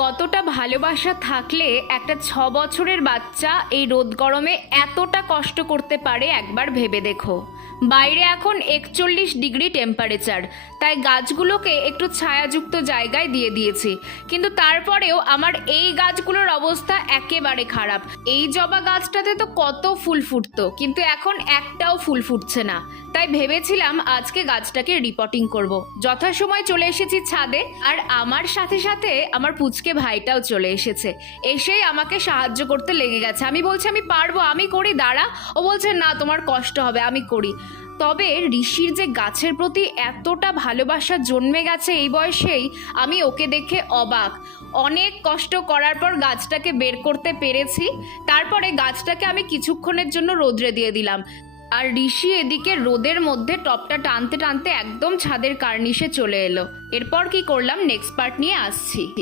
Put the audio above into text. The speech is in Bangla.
কতটা ভালোবাসা থাকলে একটা 6 বছরের বাচ্চা এই রোদ গরমে এতটা কষ্ট করতে পারে একবার ভেবে দেখো। বাইরে এখন 41 ডিগ্রি টেম্পারেচার, তাই গাছগুলোকে একটু ছায়াযুক্ত জায়গায় দিয়ে দিয়েছি, কিন্তু তারপরেও আমার এই গাছগুলোর অবস্থা একেবারে খারাপ। এই জবা গাছটাতে তো কত ফুল ফুটতো, কিন্তু এখন একটাও ফুল ফুটছে না। তাই ভেবেছিলাম আজকে গাছটাকে রিপোর্টিং করব। যথাসময় চলে এসেছি ছাদে, আর আমার সাথে সাথে আমার পুচকে ভাইটাও চলে এসেছে। এসেই আমাকে সাহায্য করতে লেগে গেছে। আমি বলছি আমি পারবো, আমি করি, দাঁড়া। ও বলছে না, তোমার কষ্ট হবে, আমি করি। তবে ঋষির যে গাছের প্রতি এতটা ভালোবাসা জন্মে গেছে এই বয়সেই, আমি ওকে দেখে অবাক। অনেক কষ্ট করার পর গাছটাকে বের করতে পেরেছি। তারপরে গাছটাকে আমি কিছুক্ষণের জন্য রোদ্রে দিয়ে দিলাম, আর ঋষি এদিকে রোদের মধ্যে টপটা টানতে টানতে একদম ছাদের কার্নিশে চলে এলো। এরপর কি করলাম নেক্সট পার্ট নিয়ে আসছি।